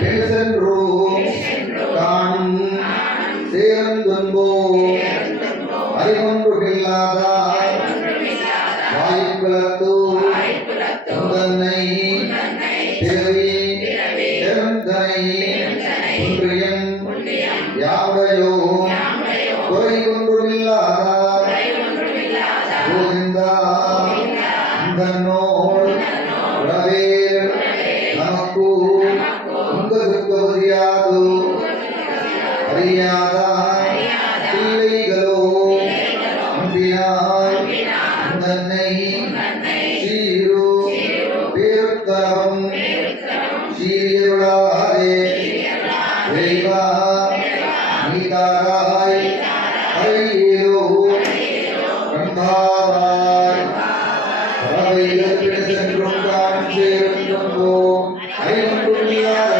சென்றோ காணும் சேர்ந்தொன்போ அறிவொன்று இல்லாதார் வாய்ப்புலத்தோ தன்னை பிறவி பெருந்தனை ஒன்றியன் யாவையோ குறை ஒன்றுமில்லாதார் கோவிந்தா நோய் உறவேல் நமக்கு உங்களுக்கு அறியாது அறியாதா பிள்ளைகளோ அன்பினால் தன்னை சீரு பேருத்தரம் சீருளாதே இறைவா நீதாராய் அறியோ கண்பாவாய் பறவைகள் சென்றும் காணும் சேரும் அறிவொன்றும் இல்லாத